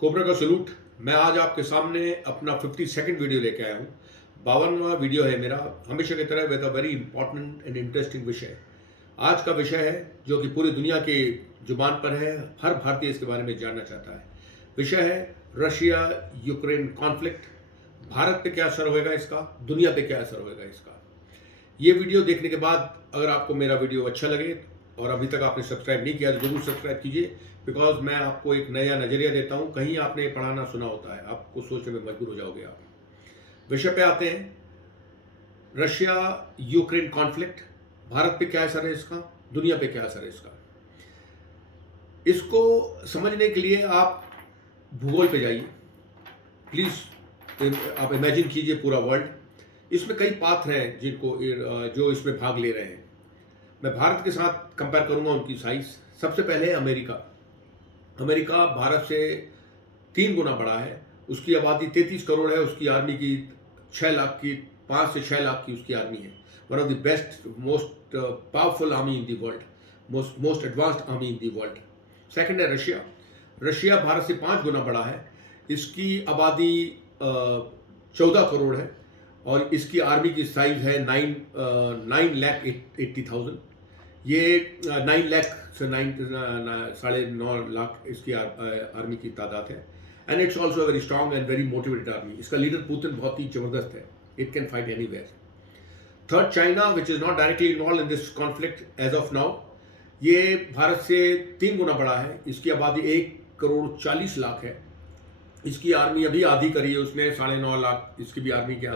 Cobra का salute. मैं आज आपके सामने अपना 52nd वीडियो लेके आया हूँ। 52वां वीडियो है मेरा, हमेशा की तरह with a very important and interesting विषय। आज का विषय है जो कि पूरी दुनिया की जुबान पर है, हर भारतीय इसके बारे में जानना चाहता है। विषय है रशिया यूक्रेन कॉन्फ्लिक्ट। भारत पे क्या असर होएगा इसका, दुनिया पे क्या असर होएगा इसका। ये वीडियो देखने के बाद अगर आपको मेरा वीडियो अच्छा लगे और अभी तक आपने सब्सक्राइब नहीं किया तो जरूर सब्सक्राइब कीजिए, बिकॉज मैं आपको एक नया नज़रिया देता हूँ। कहीं आपने पढ़ा ना सुना होता है, आपको सोचने में मजबूर हो जाओगे आप। विषय पे आते हैं, रशिया यूक्रेन कॉन्फ्लिक्ट। भारत पे क्या असर है इसका, दुनिया पे क्या असर है इसका। इसको समझने के लिए आप भूगोल पे जाइए प्लीज़। आप इमेजिन कीजिए पूरा वर्ल्ड। इसमें कई पात्र हैं जिनको जो इसमें भाग ले रहे हैं। मैं भारत के साथ कंपेयर करूंगा उनकी साइज। सबसे पहले अमेरिका। अमेरिका भारत से 3 गुना बड़ा है। उसकी आबादी 33 करोड़ है। उसकी आर्मी की 6 लाख की, 5 से 6 लाख की उसकी आर्मी है। One of the best most powerful army in the world, most advanced army in the world. Second है रशिया। रशिया भारत से 5 गुना बड़ा है। इसकी आबादी 14 करोड़ है और इसकी आर्मी की साइज है 9,80,000। ये 9 लाख से 9.5 लाख इसकी आर्मी की तादाद है। And it's also very strong and very motivated army. इसका लीडर पुतिन बहुत ही जबरदस्त है। It can fight anywhere. Third, China which is not directly involve in this conflict as of now. ये भारत से 3 गुना बड़ा है। इसकी आबादी 1,40,00,000 है। इसकी आर्मी अभी आधी करी है उसने, 9.5 लाख इसकी भी आर्मी की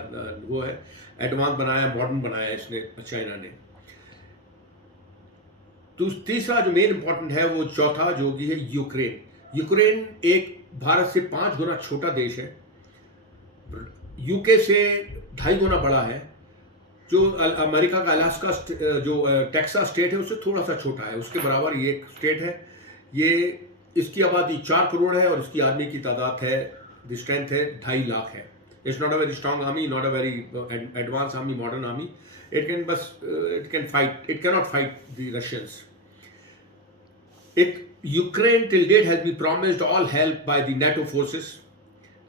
वो है। एडवांस बनाया, मॉडर्न बनाया इसने चाइना ने। तो तीसरा जो मेन इंपॉर्टेंट है वो चौथा जो कि है यूक्रेन। यूक्रेन एक भारत से 5 गुना छोटा देश है। यूके से 2.5 गुना बड़ा है। जो अमेरिका का अलास्का जो टेक्सास स्टेट है उससे थोड़ा सा छोटा है, उसके बराबर ये एक स्टेट है। ये इसकी आबादी 4 करोड़ है और इसकी आर्मी की तादाद है, द स्ट्रेंथ है 2.5 लाख है। It's not a very strong army, not a very advance army, modern army. It can fight, it cannot fight the Russians. Ukraine till date has been promised all help by the NATO forces.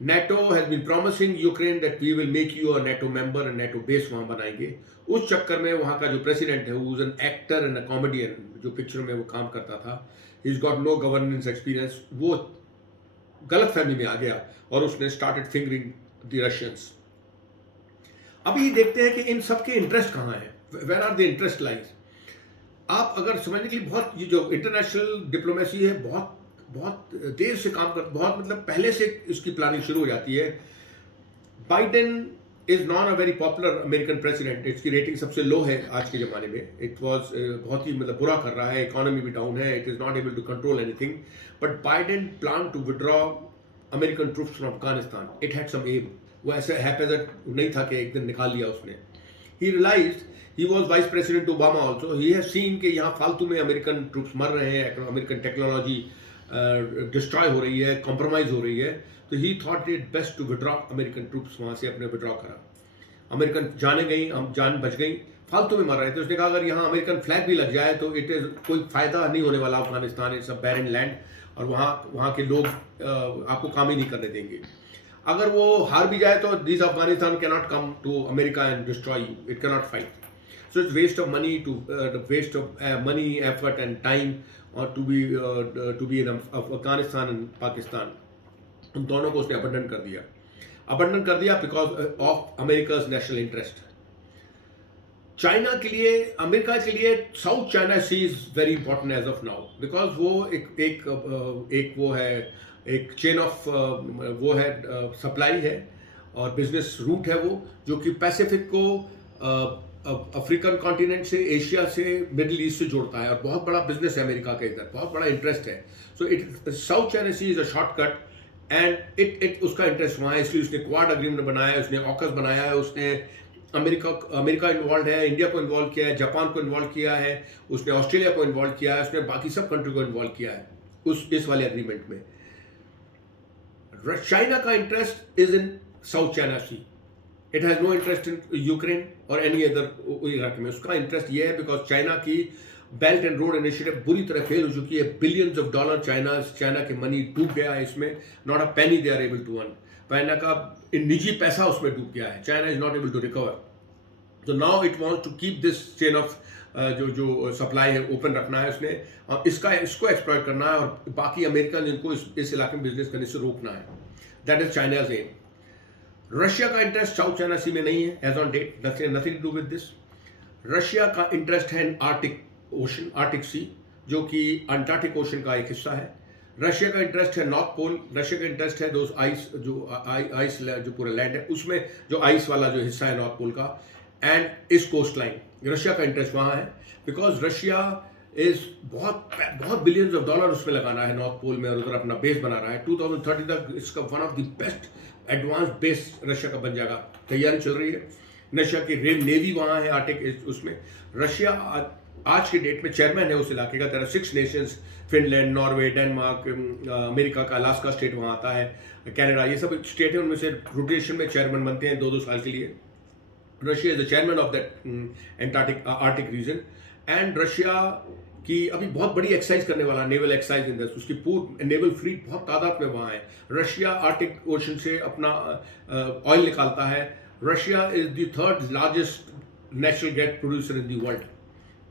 NATO has been promising Ukraine that we will make you a NATO member and NATO base वहाँ बनाएंगे। उस चक्कर में वहाँ का जो president है, वो N actor and a comedian, जो पिक्चर में वो काम करता था, he is got no governance experience. वो गलत फहमी में आ गया और उसने स्टार्टेड फिंगरिंग द रशियंस। अभी देखते हैं कि इन सब के इंटरेस्ट कहाँ हैं, where are the interest lies. आप अगर समझने के लिए बहुत, ये जो इंटरनेशनल डिप्लोमेसी है बहुत बहुत देर से काम कर, बहुत मतलब पहले से इसकी प्लानिंग शुरू हो जाती है। Biden is not a very popular American president. इसकी रेटिंग सबसे लो है आज के ज़माने में। इट वाज बहुत ही मतलब बुरा कर रहा है, इकोनॉमी भी डाउन है, it is not able to control anything. But Biden plan to withdraw American troops from Afghanistan. It had some aim. वो ऐसे हैपेजट नहीं था कि एक दिन निकाल लिया उसने। He realised, he was vice president Obama also, he has seen कि यहाँ फालतू में अमेरिकन ट्रूप्स मर रहे हैं, अमेरिकन टेक्नोलॉजी डिस्ट्रॉय हो रही है, कॉम्प्रोमाइज हो रही है। तो he thought it best to withdraw American troops. वहाँ से अपने विड्रॉ करा। अमेरिकन जाने गई, हम जान बच गई, फालतू में मर रहे थे। उसने कहा अगर यहाँ अमेरिकन फ्लैग भी लग जाए तो इट इज कोई फायदा नहीं होने वाला। Afghanistan is a barren land और वहाँ के लोग आपको काम ही नहीं करने देंगे। अगर वो हार भी जाए तो this Afghanistan can not come to America and destroy you, it can not fight. So it's waste of money to waste of money, effort, and time, or to be in Afghanistan and Pakistan. उन दोनों को उसने abandon कर दिया। Abandon कर दिया because of America's national interest. China के लिए, अमेरिका के लिए South China sea is very important as of now, because वो एक वो है, एक चेन ऑफ वो है, सप्लाई है और बिजनेस रूट है वो, जो कि पैसिफिक को अफ्रीकन कॉन्टिनेंट से, एशिया से, मिडिल ईस्ट से जोड़ता है। और बहुत बड़ा बिजनेस है अमेरिका का, इधर बहुत बड़ा इंटरेस्ट है। So it South China sea is a shortcut and it उसका इंटरेस्ट वहाँ है। इसलिए उसने क्वाड अग्रीमेंट बनाया है, उसने ऑकस बनाया है, उसने अमेरिका इन्वॉल्व है, इंडिया को इन्वॉल्व किया है, जापान को इन्वॉल्व किया है, उसने ऑस्ट्रेलिया को इन्वॉल्व किया है, उसने बाकी सब कंट्री को इन्वॉल्व किया है इस वाले एग्रीमेंट में। चाइना का interest is in South China sea. It has no interest in Ukraine और एनी अदर इलाके में। उसका इंटरेस्ट ये है बिकॉज चाइना की बेल्ट एंड रोड इनिशिएटिव बुरी तरह फेल हो चुकी है। बिलियंस ऑफ डॉलर चाइना के मनी डूब गया है इसमें। Not a penny they are able to earn. China का निजी पैसा उसमें डूब गया है। China is not able to recover. तो now it wants to keep this chain of जो सप्लाई है ओपन रखना है उसने, और इसको एक्सप्लॉइट करना है, और बाकी अमेरिकन इनको इस इलाके में बिजनेस करने से रोकना है। That is China's aim. Russia का इंटरेस्ट साउथ चाइना सी में नहीं है as on date, nothing to do with this. Russia का इंटरेस्ट है in Arctic ocean, Arctic sea, जो कि अंटार्कटिक ओशन का एक हिस्सा है। रशिया का इंटरेस्ट है नॉर्थ पोल। रशिया का इंटरेस्ट है दो आइस, जो आइस जो पूरा लैंड है उसमें जो आइस वाला जो हिस्सा है नॉर्थ पोल का, एंड इस कोस्ट लाइन। रशिया का इंटरेस्ट वहाँ है बिकॉज रशिया इज बहुत बिलियंस ऑफ डॉलर उसमें लगाना है नॉर्थ पोल में, और उधर अपना बेस बना रहा है। 2030 तक इसका one of the best advance base Russia का बन जाएगा। तैयारी चल रही है। रशिया की रेल नेवी वहाँ है आर्टिक उसमें। रशिया आज के डेट में चेयरमैन है उस इलाके का। तेरा 6 Nations, Finland, Norway, Denmark, America का अलास्का स्टेट वहाँ आता है, कनाडा, ये सब स्टेट है, उनमें से रोटेशन में चेयरमैन बनते हैं 2-2 साल के लिए। Russia is the chairman of that Arctic region. And Russia की अभी बहुत बड़ी एक्सरसाइज करने वाला, नेवल एक्सरसाइज इन दिस, उसकी पूरी नेवल फ्लीट बहुत तादाद में वहाँ है। रशिया आर्टिक ओशन से अपना ऑयल निकालता है। Russia is the 3rd largest natural gas producer in the world.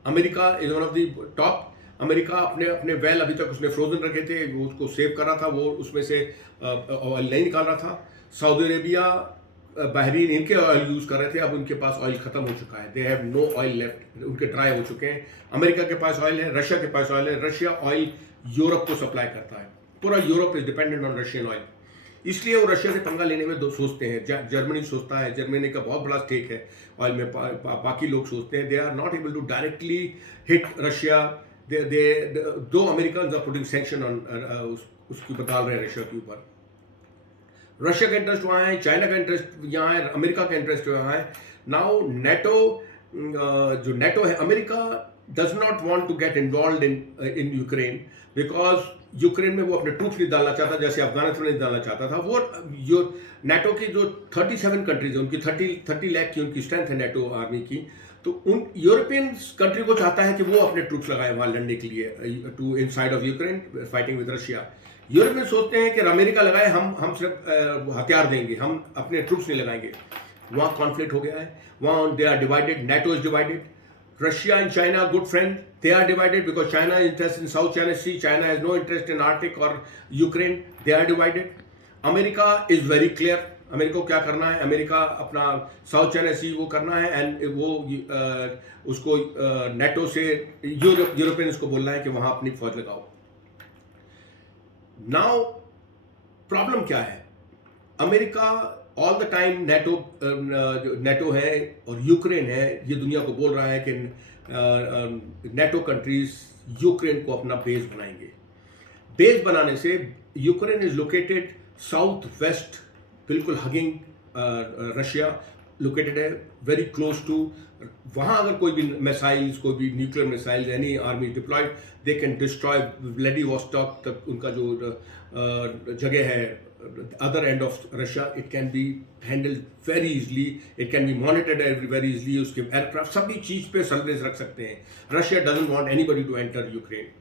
America is one of the top. America अपने वेल अभी तक उसने फ्रोजन रखे थे, वो उसको सेव कर रहा था, वो उसमें से ऑयल नहीं निकाल रहा था। सऊदी अरेबिया, बहरीन, इनके ऑयल यूज कर रहे थे, अब उनके पास ऑयल खत्म हो चुका है। They have no oil left, उनके ड्राई हो चुके हैं। अमेरिका के पास ऑयल है, रशिया के पास ऑयल है। रशिया ऑयल यूरोप को सप्लाई करता है। पूरा Europe is dependent on Russian oil, इसलिए वो रशिया से पंगा लेने में सोचते हैं। जर्मनी सोचता है, जर्मनी का बहुत बड़ा स्टेक है ऑयल में। बाकी लोग सोचते हैं they are not able to directly hit Russia. Though American are putting sanction on, उसकी डाल रहे हैं रशिया के ऊपर। रशिया का इंटरेस्ट वहाँ है, चाइना का इंटरेस्ट यहाँ है, अमेरिका का इंटरेस्ट वहाँ है। नाउ नेटो, जो नेटो है, America does not want to get involve in Ukraine because Ukraine में वो अपने ट्रूप्स नहीं डालना चाहता, जैसे अफगानिस्तान नहीं डालना चाहता था। वो जो नेटो की जो 37 कंट्रीज है, उनकी 30 लाख की उनकी स्ट्रेंथ है नेटो आर्मी की, तो उन यूरोपियन कंट्री को चाहता है कि वो अपने ट्रूप्स लगाए वहाँ लड़ने के लिए, to inside of Ukraine fighting with Russia. European सोचते हैं कि अमेरिका लगाए, हम सिर्फ हथियार देंगे, हम अपने ट्रूप्स नहीं लगाएंगे। वहाँ कॉन्फ्लिक्ट हो गया है, वहाँ they are divided, NATO is divided. Russia and China are good friends. They are divided because China is interested in South China Sea. China has no interest in Arctic or Ukraine. They are divided. America is very clear. America को क्या करना है? America अपना south China सी वो करना है, and वो उसको नेटो से यूरोपियन इसको बोलना है कि वहां अपनी फौज लगाओ। नाउ प्रॉब्लम क्या है? America all the time NATO है और यूक्रेन है, ये दुनिया को बोल रहा है कि नेटो कंट्रीज यूक्रेन को अपना बेस बनाएंगे। बेस बनाने से Ukraine is located south west, बिल्कुल हगिंग रशिया लोकेटेड है, वेरी क्लोज टू। वहाँ अगर कोई भी मिसाइल्स, कोई भी nuclear missiles, any army deployed, they can destroy Vladivostok तक उनका जो जगह है, other end of Russia, it can be handled very easily, it can be monitored very easily, उसके एयरक्राफ्ट सभी चीज पे सर्वेलेंस रख सकते हैं। Russia doesn't want anybody to enter Ukraine,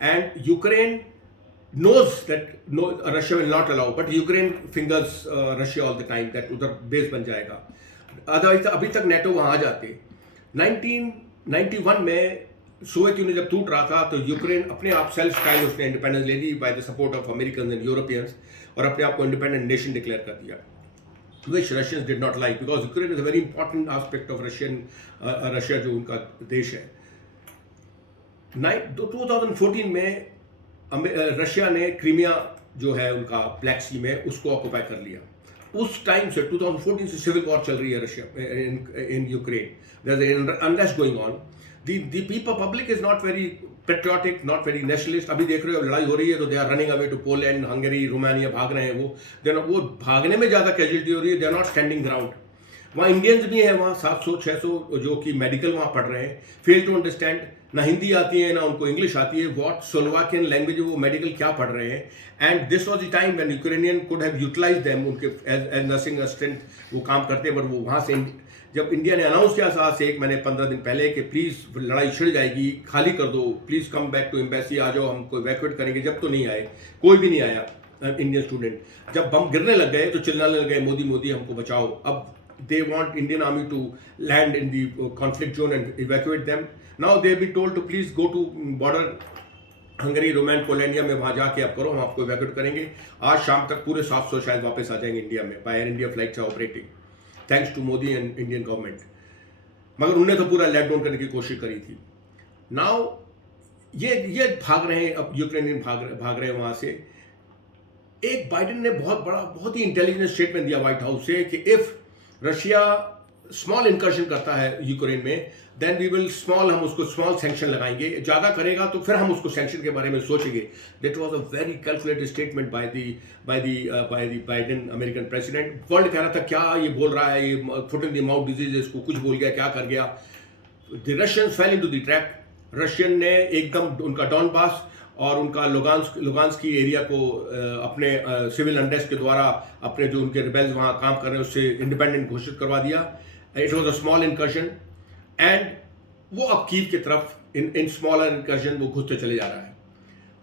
and Ukraine knows that no, Russia will not allow, but Ukraine fingers Russia all the time that उधर base बन जाएगा। अदरवाइज अभी तक नेटो वहाँ आ जाते। 1991 में सोवियत यूनियन जब टूट रहा था तो यूक्रेन अपने आप सेल्फ स्टाइल उसने इंडिपेंडेंस ले ली by the support of American and Europeans, और अपने आप को इंडिपेंडेंट नेशन डिक्लेयर कर दिया, which Russians did not like because Ukraine is a very important aspect of Russia जो उनका देश है। 2014 में रशिया ने क्रीमिया जो है उनका ब्लैक सी में, उसको ऑक्युपाई कर लिया। उस टाइम से 2014 से सिविल वॉर चल रही है Russia in Ukraine, there is unrest going on. The people public is not very patriotic, not very nationalist। अभी देख रहे हो लड़ाई हो रही है तो they are running away to Poland, Hungary, Romania, भाग रहे हैं वो भागने में ज़्यादा कैजुअलिटी हो रही है, they are not standing ground. वहाँ इंडियंस भी हैं, वहाँ 700-600 जो कि मेडिकल वहाँ पढ़ रहे हैं, फेल टू अंडरस्टैंड, ना हिंदी आती है ना उनको इंग्लिश आती है, वॉट स्लोवाकियन लैंग्वेज वो मेडिकल क्या पढ़ रहे हैं। And this was the time when Ukrainian could have utilize them, उनके एज नर्सिंग असिस्टेंट वो काम करते हैं, पर वो वहाँ से जब इंडिया ने अनाउंस किया आज से 1 महीने 15 दिन पहले कि प्लीज़ लड़ाई छिड़ जाएगी, खाली कर दो, please come back to embassy, आ जाओ, हमको इवैक्यूएट करेंगे, जब तो नहीं आए, कोई भी नहीं आया इंडियन स्टूडेंट। जब बम गिरने लग गए तो चिल्लाने लग गए, मोदी मोदी हमको बचाओ। अब they want Indian army to land in the conflict zone and evacuate them. Now they have been told to please go to border Hungary, Romania, पोलैंडिया में वहाँ जाके आप करो, हम आपको इवैक्यूएट करेंगे। आज शाम तक पूरे 700 शायद वापस आ जाएंगे इंडिया में, by Air India flights are operating thanks to Modi and Indian government. मगर उन्होंने तो पूरा लॉकडाउन करने की कोशिश करी थी। नाउ ये भाग रहे हैं, अब यूक्रेनियन भाग रहे हैं वहाँ से। एक बाइडेन ने बहुत ही इंटेलिजेंट स्टेटमेंट दिया व्हाइट हाउस से कि इफ रशिया स्मॉल इंकर्शन करता है यूक्रेन में, देन वी विल हम उसको स्मॉल सैंक्शन लगाएंगे, ज़्यादा करेगा तो फिर हम उसको सैंक्शन के बारे में सोचेंगे। That was a very calculated statement by the Biden American president. World कह रहा था क्या ये बोल रहा है, ये foot in the mouth disease, इसको कुछ बोल गया, क्या कर गया। The Russians fail into the trap. Russian ने एकदम उनका डॉनबास और उनका लुगांस्क की एरिया को अपने सिविल अनरेस्ट के द्वारा अपने जो उनके रिबेल्स वहाँ काम कर रहे हैं उससे इंडिपेंडेंट घोषित करवा दिया। It was a small incursion and वो अब कीव की तरफ इन स्मॉलर इंकर्शन वो घुसते चले जा रहा है।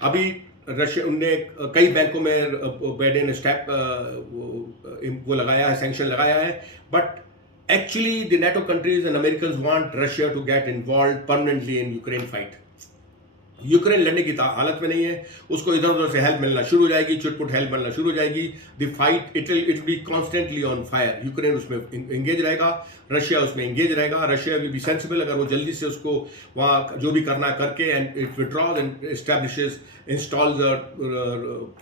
अभी रशिया उनने कई बैंकों में बाइडेन स्टेप वो लगाया है, सैंक्शन लगाया है, but actually the NATO countries and Americans want Russia to get involve permanently in Ukraine fight. Ukraine लड़ने की हालत में नहीं है, उसको इधर उधर से हेल्प मिलना शुरू हो जाएगी, चुटपुट हेल्प मिलना शुरू हो जाएगी। The fight it will be constantly on fire. Ukraine उसमें एंगेज रहेगा, रशिया उसमें एंगेज रहेगा। रशिया विल बी सेंसिबल अगर वो जल्दी से उसको वहाँ जो भी करना है करके and it withdraws and establishes installs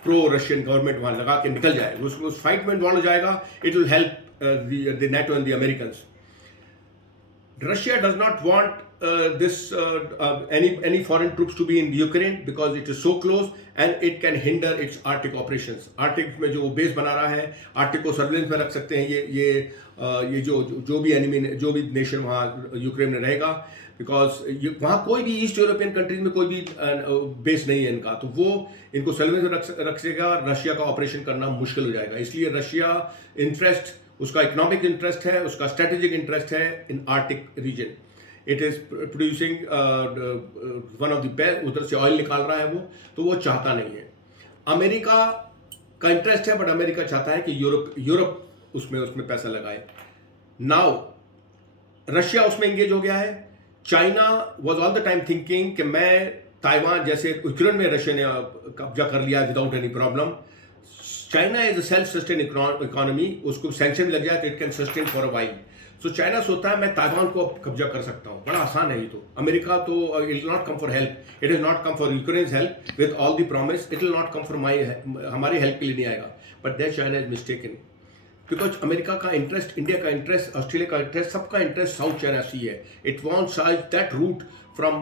pro Russian government वहाँ लगा के निकल जाए, उसको उस फाइट में इन्वॉल्व हो जाएगा। It will help the NATO and the Americans. Russia does not want any foreign troops to be in Ukraine because it is so close and it can hinder its Arctic operations. Arctic में जो base बना रहा है, Arctic को surveillance में रख सकते हैं ये जो भी एनिमी, जो भी नेशन वहाँ यूक्रेन में रहेगा, बिकॉज वहाँ कोई भी ईस्ट यूरोपियन कंट्रीज में कोई भी बेस नहीं है इनका, तो वो इनको सर्विलेंस में रखेगा। रशिया का ऑपरेशन करना मुश्किल हो जाएगा। इसलिए रशिया इंटरेस्ट, उसका इकोनॉमिक इंटरेस्ट है, उसका स्ट्रेटेजिक इंटरेस्ट है in Arctic region. It is producing one of the best, उधर से ऑयल निकाल रहा है वो, तो वो चाहता नहीं है। अमेरिका का इंटरेस्ट है, बट अमेरिका चाहता है कि यूरोप उसमें पैसा लगाए। नाउ रशिया उसमें एंगेज हो गया है। China was all the time thinking कि मैं ताइवान, जैसे यूक्रेन में रशिया ने कब्जा कर लिया without any problem. China is a self sustain economy, उसको सैंक्शन लग जाए तो it can sustain for a while. So China सोचता है मैं ताइवान को कब्जा कर सकता हूँ, बड़ा आसान है ये तो। अमेरिका तो it will not come for help, it is not come for Ukraine's help with all the promise, it will not come for हमारी हेल्प के लिए नहीं आएगा। But that China is mistaken, because America का interest, India का interest, Australia का interest, सबका interest South China sea है। It wants that route from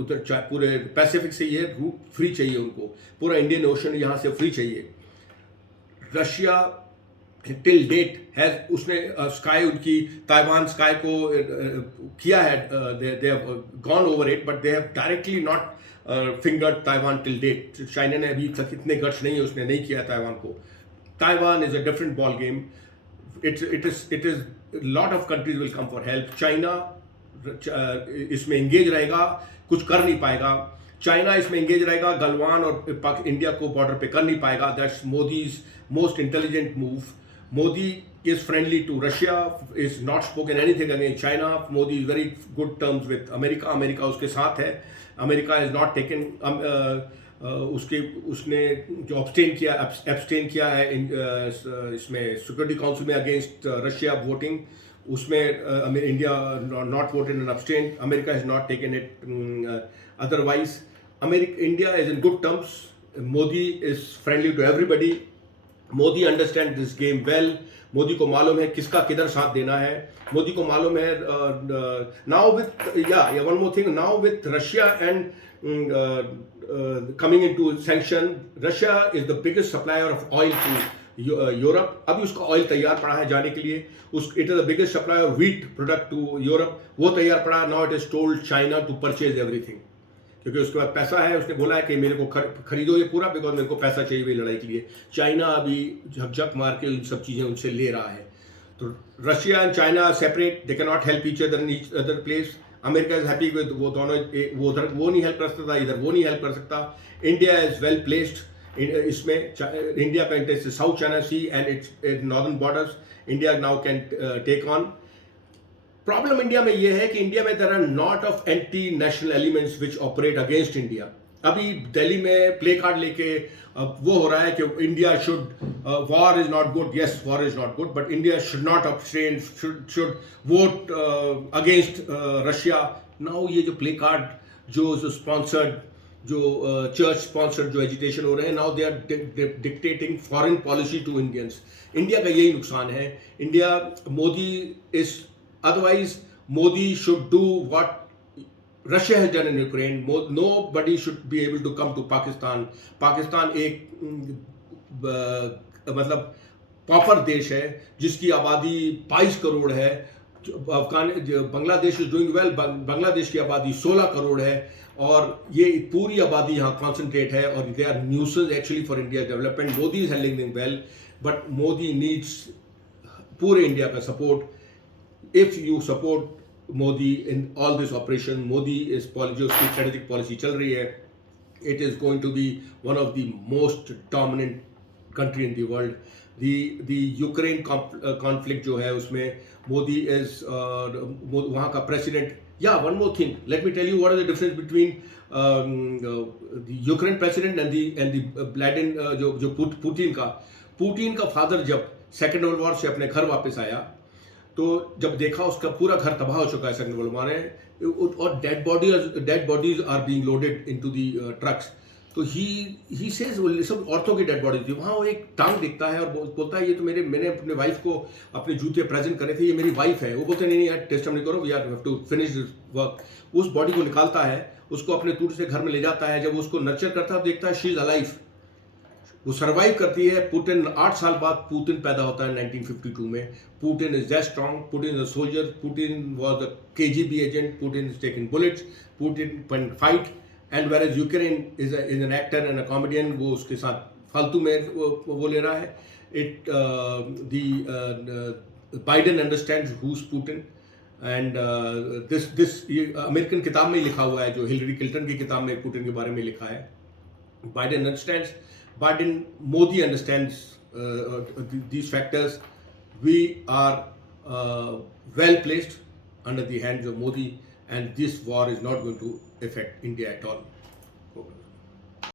उधर पूरे पैसिफिक से, ये रूट फ्री चाहिए उनको, पूरा इंडियन ओशन यहाँ से फ्री चाहिए। रशिया टिल डेट है, उसने स्काई, उनकी ताइवान स्काई को किया है, they have gone over it, but they have directly not fingered Taiwan till date. China ने अभी तक इतने गट्स नहीं है, उसने नहीं किया ताइवान को। Taiwan is a different ball game. It is lot of countries will come for help. China इसमें एंगेज रहेगा, कुछ कर नहीं पाएगा। चाइना इसमें एंगेज रहेगा, गलवान और इंडिया को बॉर्डर पे कर नहीं पाएगा। That's Modi's most intelligent move. Modi is friendly to Russia, is not spoken anything against China. Modi is very good terms with America. America उसके साथ है. America has not taken उसने जो abstain किया है इसमें सिक्योरिटी काउंसिल में अगेंस्ट रशिया वोटिंग, उसमें India not voted and abstained. America has not taken it otherwise. India is in good terms. Modi is friendly to everybody. Modi understand this game well. Modi को मालूम है किसका किधर साथ देना है। मोदी को मालूम है now with one more thing, now with Russia and coming into sanction, Russia is the biggest supplier of oil to Europe. अभी उसका ऑयल तैयार पड़ा है जाने के लिए। It is the biggest supplier of wheat product to Europe, वो तैयार पड़ा है। Now it is told China to purchase everything, क्योंकि उसके बाद पैसा है। उसने बोला है कि मेरे को खरीदो ये पूरा, बिकॉज मेरे को पैसा चाहिए लड़ाई के लिए। चाइना अभी झकझक मार के इन सब चीज़ें उनसे ले रहा है। तो Russia and China separate, they can not help each other in each other place. America is happy with वो दोनों, वो उधर वो नहीं हेल्प कर सकता, इधर वो नहीं हेल्प कर सकता. इंडिया इज वेल प्लेस्ड इसमें. इंडिया का interest South China sea and its northern borders. India now can take on. Problem India में यह है कि इंडिया में there are not of anti national elements which operate against India. अभी दिल्ली में play card लेके वो हो रहा है कि India should, war is not good. Yes, war is not good, but India should not abstain, should vote against Russia. Now ये जो प्ले कार्ड जो स्पॉन्सर्ड, जो चर्च स्पॉन्सर्ड जो एजिटेशन हो रहे हैं, now they are dictating foreign policy to Indians. India का यही नुकसान है. India, Modi is, otherwise Modi should do what Russia has done in Ukraine. Nobody should be able to come to Pakistan. Pakistan एक मतलब popper देश है जिसकी आबादी 22 करोड़ है. Bangladesh is doing well. Bangladesh की आबादी 16 करोड़ है और ये पूरी आबादी यहाँ कॉन्सेंट्रेट है और they are nuisance actually for India development. Modi is handling them well, but Modi needs पूरे इंडिया का support. If you support Modi in all this operation, Modi is जो उसकी strategic policy चल रही है, it is going to be one of the most dominant country in the world. The Ukraine conflict जो है उसमें Modi is वहाँ का president. Yeah, one more thing. Let me tell you what is the difference between the Ukraine president and the Vladimir जो Putin का father जब second world war से अपने घर वापस आया तो जब देखा उसका पूरा घर तबाह हो चुका है सेकंड वर्ल्ड वॉर में और dead bodies are being loaded into the trucks. तो ही सेज सब औरतों की डेड बॉडीज थी वहाँ. वो एक टांग दिखता है और बोलता है ये तो मैंने अपने वाइफ को अपने जूते प्रेजेंट करे थे, ये मेरी वाइफ है. वो बोलते नहीं यार टेस्ट नहीं करो, we are have to finish this work. उस बॉडी को निकालता है, उसको अपने टूट से घर में ले जाता है. जब उसको नर्चर करता है देखता है शी इज अलाइव, वो सर्वाइव करती है. पुतिन 8 साल बाद पुतिन पैदा होता है 1952 में. Putin is that strong, Putin is a soldier, Putin was a KGB agent, Putin is taking bullets, Putin can fight. And whereas Ukraine is an actor and a comedian, वो उसके साथ फालतू में वो ले रहा है. It Biden understands who is Putin and this American किताब में ही लिखा हुआ है, जो हिलरी क्लिंटन की किताब में पुतिन के बारे में लिखा है. Biden understands, Modi understands these factors. We are well placed under the hands of Modi, and this war is not going to affect India at all.